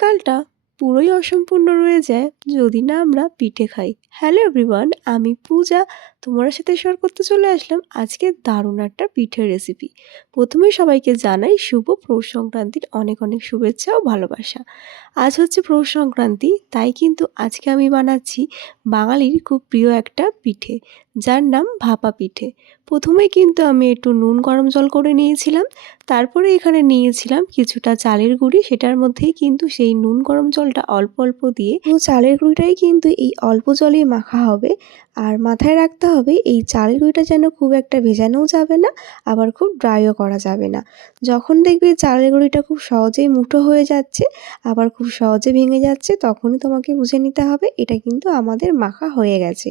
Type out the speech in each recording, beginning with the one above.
শীতকালটা পুরোই অসম্পূর্ণ রয়ে যায় যদি না আমরা পিঠে খাই। হ্যালো এভরিওয়ান, আমি পূজা তোমার সাথে শেয়ার করতে চলে আসলাম আজকে দারুণ একটা পিঠের রেসিপি। প্রথমে সবাইকে জানাই শুভ পৌষ সংক্রান্তির অনেক অনেক শুভেচ্ছা ও ভালোবাসা। আজ হচ্ছে পৌষ সংক্রান্তি, তাই কিন্তু আজকে আমি বানাচ্ছি বাঙালির খুব প্রিয় একটা পিঠে, যার নাম ভাপা পিঠে। প্রথমে কিন্তু আমি একটু নুন গরম জল করে নিয়েছিলাম, তারপরে এখানে নিয়েছিলাম কিছুটা চালের গুঁড়ি, সেটার মধ্যেই কিন্তু সেই নুন গরম জলটা অল্প অল্প দিয়ে চালের গুঁড়িটাই কিন্তু এই অল্প জলেই মাখা হবে। আর মাথায় রাখতে হবে এই চালের গুঁড়িটা যেন খুব একটা ভেজানোও যাবে না, আবার খুব ড্রাইও করা যাবে না। যখন দেখবে চালের গুঁড়িটা খুব সহজেই মুঠো হয়ে যাচ্ছে, আবার খুব সহজে ভেঙে যাচ্ছে, তখনই তোমাকে বুঝে নিতে হবে এটা কিন্তু আমাদের মাখা হয়ে গেছে।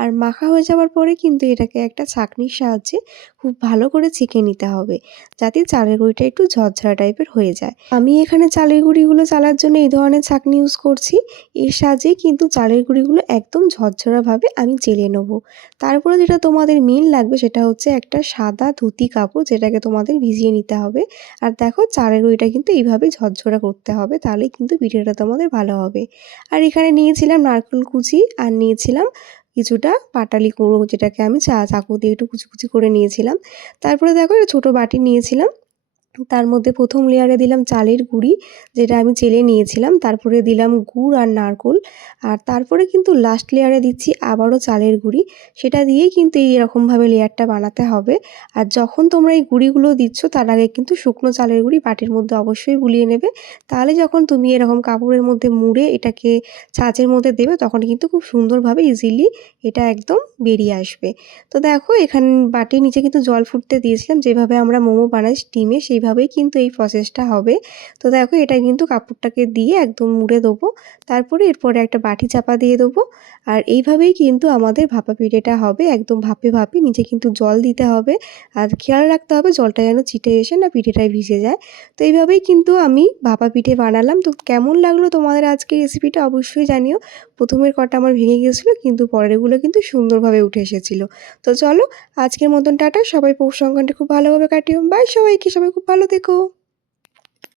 আর মাখা হয়ে যাওয়ার পরে কিন্তু এটাকে একটা ছাঁকনির সাহায্যে খুব ভালো করে ছেঁকে নিতে হবে, যাতে চালের গুঁড়িটা একটু ঝরঝরা টাইপের হয়ে যায়। আমি এখানে চালের গুঁড়িগুলো চালার জন্য এই ধরনের ছাঁকনি ইউজ করছি। এর সাহায্যেই কিন্তু চালের গুঁড়িগুলো একদম ঝরঝরাভাবে আমি চেলে নেবো। তারপরে যেটা তোমাদের মেন লাগবে সেটা হচ্ছে একটা সাদা ধুতি কাপড়, যেটাকে তোমাদের ভিজিয়ে নিতে হবে। আর দেখো চালের গুঁড়িটা কিন্তু এইভাবে ঝরঝরা করতে হবে, তাহলে কিন্তু পিঠেটা তোমাদের ভালো হবে। আর এখানে নিয়েছিলাম নারকেল কুচি, আর নিয়েছিলাম কিছুটা পাটালি গুঁড়ো, যেটাকে আমি চাকু দিয়ে একটু কুচি কুচি করে নিয়েছিলাম। তারপরে দেখো একটা ছোটো বাটি নিয়েছিলাম, তার মধ্যে প্রথম লেয়ারে দিলাম চালের গুঁড়ি, যেটা আমি চেলে নিয়েছিলাম। তারপরে দিলাম গুড় আর নারকেল, আর তারপরে কিন্তু লাস্ট লেয়ারে দিচ্ছি আবারও চালের গুঁড়ি। সেটা দিয়েই কিন্তু এইরকমভাবে লেয়ারটা বানাতে হবে। আর যখন তোমরা এই গুঁড়িগুলো দিচ্ছ তার আগে কিন্তু শুকনো চালের গুঁড়ি বাটির মধ্যে অবশ্যই গুলিয়ে নেবে। তাহলে যখন তুমি এরকম কাপড়ের মধ্যে মুড়ে এটাকে ছাঁচের মধ্যে দেবে, তখন কিন্তু খুব সুন্দরভাবে ইজিলি এটা একদম বেরিয়ে আসবে। তো দেখো এখানে বাটির নিচে কিন্তু জল ফুটতে দিয়েছিলাম, যেভাবে আমরা মোমো বানাই স্টিমে, সেইভাবেই কিন্তু এই প্রসেসটা হবে। তো দেখো এটা কিন্তু কাপড়টাকে দিয়ে একদম মুড়ে দেবো, তারপরে এরপরে একটা বাটি চাপা দিয়ে দেবো। আর এইভাবেই কিন্তু আমাদের ভাপা পিঠেটা হবে, একদম ভাপে ভাপে। নিচে কিন্তু জল দিতে হবে, আর খেয়াল রাখতে হবে জলটা যেন ছিটে এসে না পিঠেটায় ভিজে যায়। তো এইভাবেই কিন্তু আমি ভাপা পিঠে বানালাম। তো কেমন লাগলো তোমাদের আজকের রেসিপিটা অবশ্যই জানিও। প্রথমের কটা আমার ভেঙে গেছিলো, কিন্তু পরেরগুলো কিন্তু সুন্দরভাবে উঠে এসেছিলো। তো চলো আজকের মতন টাটা, সবাই পৌষ সংক্রান্তি খুব ভালোভাবে কাটিও। বাই সবাইকে, সবাই খুব ভালো থেকো।